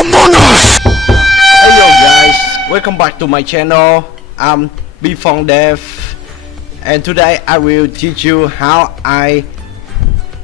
Hey yo guys, welcome back to my channel. I'm Bfong Dev, and today I will teach you how I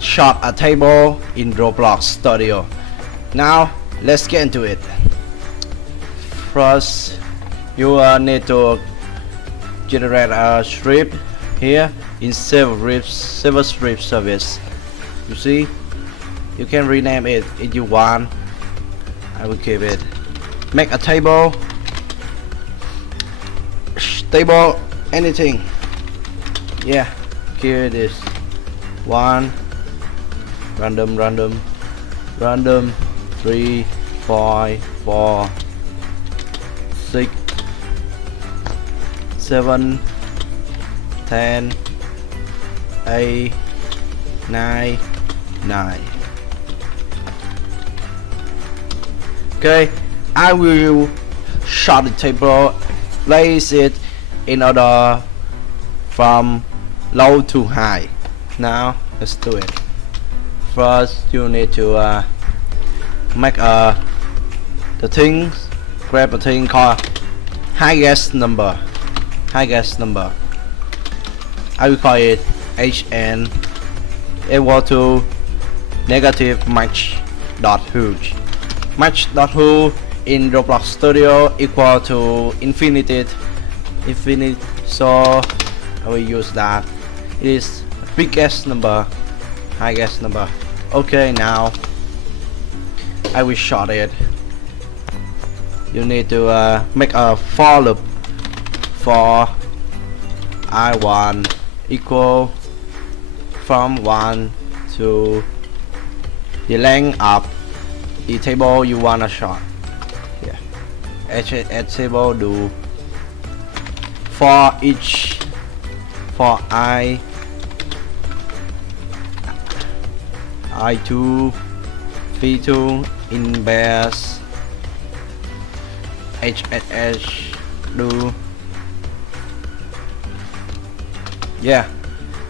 shot a table in Roblox Studio. Now let's get into it. First, you need to generate a script here in server script service. You see, you can rename it if you want. I will keep it. Make a table, anything. Yeah, here it is. One, random, 3, 5, 4, 6, 7, 10, 8, 9, 9. Okay, I will shot the table, place it in order from low to high. Now let's do it. First, you need to make the things. Grab a thing called highest number. I will call it HN equal to negative match dot huge. Match dot who in Roblox Studio equal to infinite, so I will use that. It is biggest number, highest number. Okay, now I will short it. You need to make a for loop for I1 equal from 1 to the length of the table you wanna short. Yeah, at table do for each, for I2 V2 in base H do. Yeah,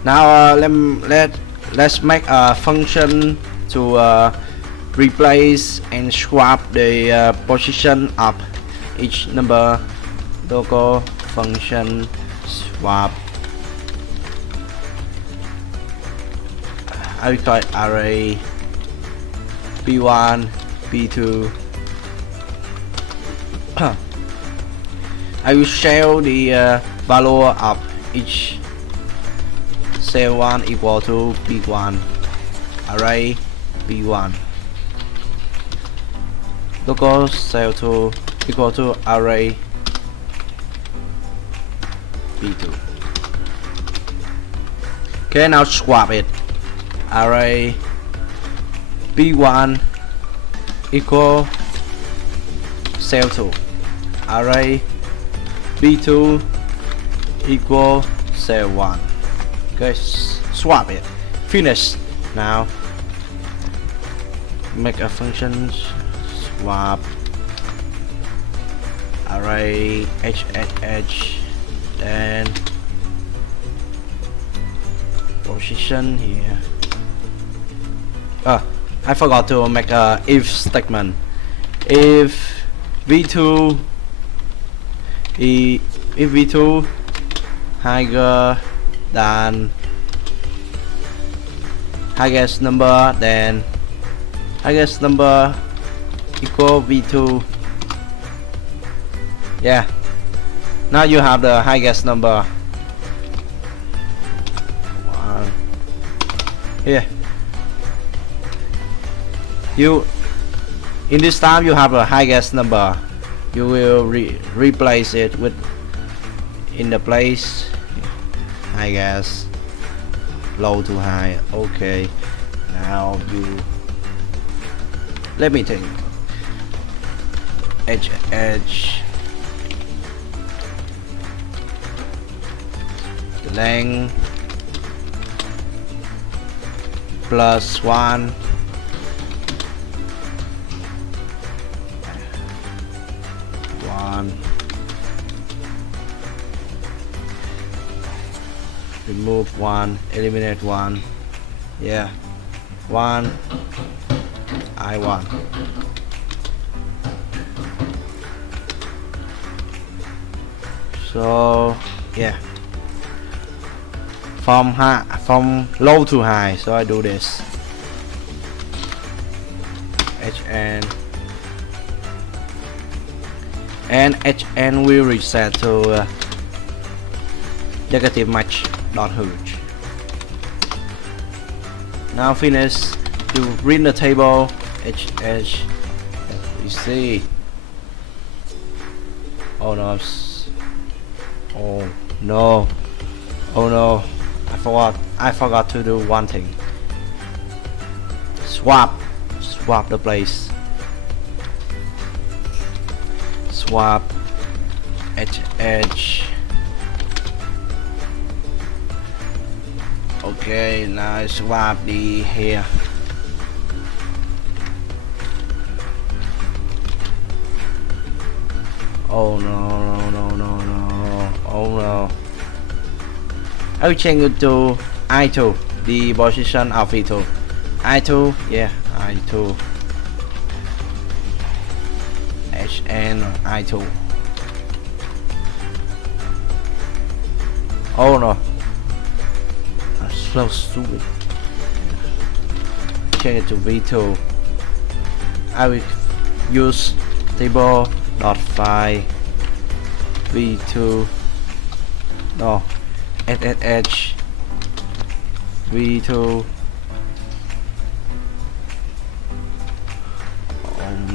now let's make a function to replace and swap the position of each number. Local function swap. I will call it array b1 b2. I will show the value of each cell 1 equal to b1, array b1. Local cell 2 equal to array b2. Okay, now swap it. Array b1 equal cell 2, array b2 equal cell 1. Okay, swap it. Finish. Now make a function swap array h, then position here. I forgot to make a if statement. If v2 higher than highest number, then highest number equal v2. Yeah, now you have the highest number. Here, you in this time you have the highest number. You will replace it with in the place highest, low to high. Okay, now you let me think. H length plus 1 remove 1, eliminate 1. Yeah, 1 I1. So yeah, from low to high. So I do this HN and HN will reset to negative much not huge. Now finish to read the table HH. You see. Oh no. Oh no. Oh no. I forgot to do one thing. Swap the place. Swap HH. Okay, now swap the here. Oh no, oh no. I will change it to I2, the position of V2. I2, yeah, I2. HN I2. Oh no. That's so stupid. Change it to V2. I will use table dot file V2 no SSH V2.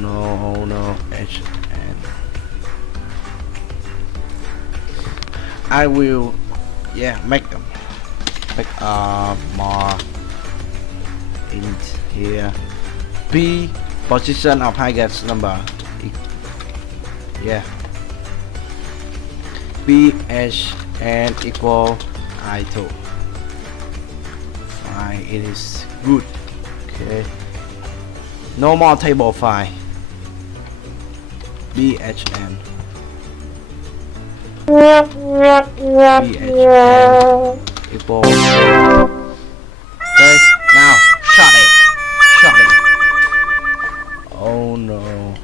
Oh no HN. I will make more in here. B position of highest number. Yeah. BH and equal I2. Fine, it is good. Okay. No more table file. BHN. BHN equal. Okay. Now shut it. Oh no.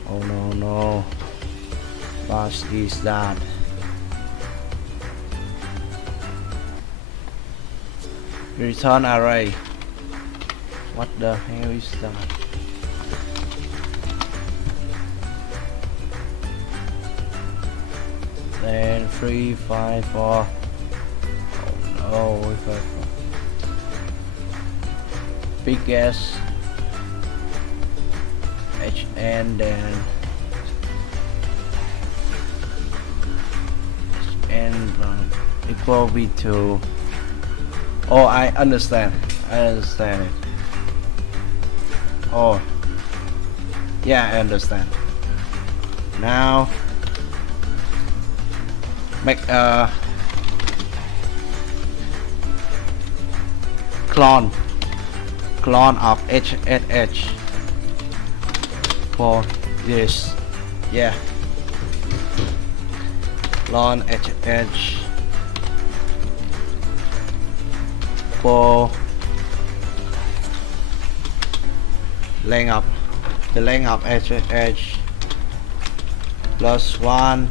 What is that? Return array. What the hell is that? Then 3, 5, 4. Oh no, 5, 4. Biggest HN then HN equal V2. Oh, I understand it. Oh yeah, I understand. Now make a clone of HSH for this. Yeah, clone HSH for the length of HSH plus 1.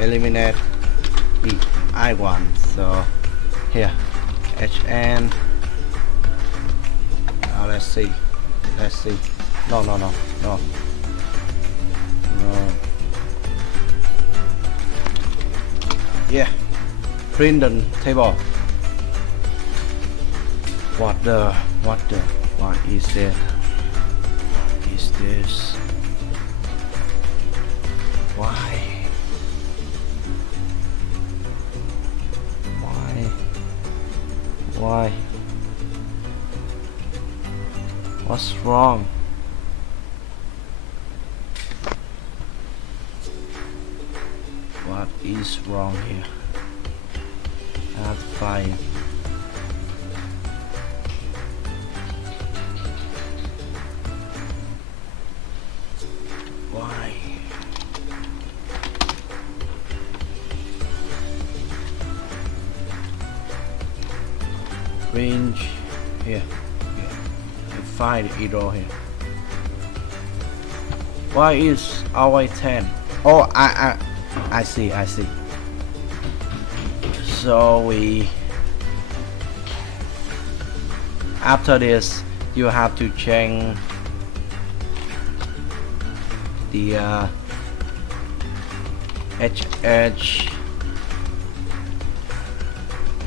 Eliminate the I1. So here HN. Now let's see. No. Yeah, print the table. What is it? What is this? Why? What's wrong? What is wrong here? Add file. Why? Range here. I find error here. Why is RY10? Oh, I see, I see. So we, after this, you have to change the HH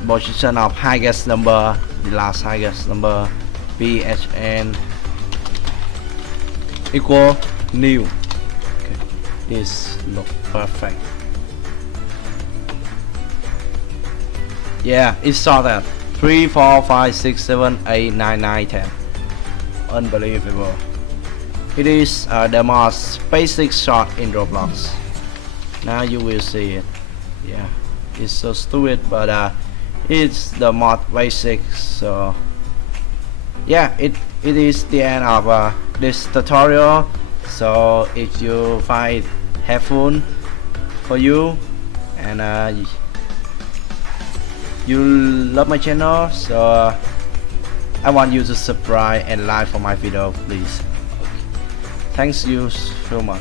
position of highest number, the last highest number, BHN equal new. Okay, this look perfect. Yeah, it saw that 3, 4, 5, 6, 7, 8, 9, 9, 10. Unbelievable. It is the most basic shot in Roblox. Now you will see it. Yeah, it's so stupid, but it's the most basic. So yeah, it is the end of this tutorial. So if you find it helpful for you and you love my channel, so I want you to subscribe and like for my video, please. Thanks you so much.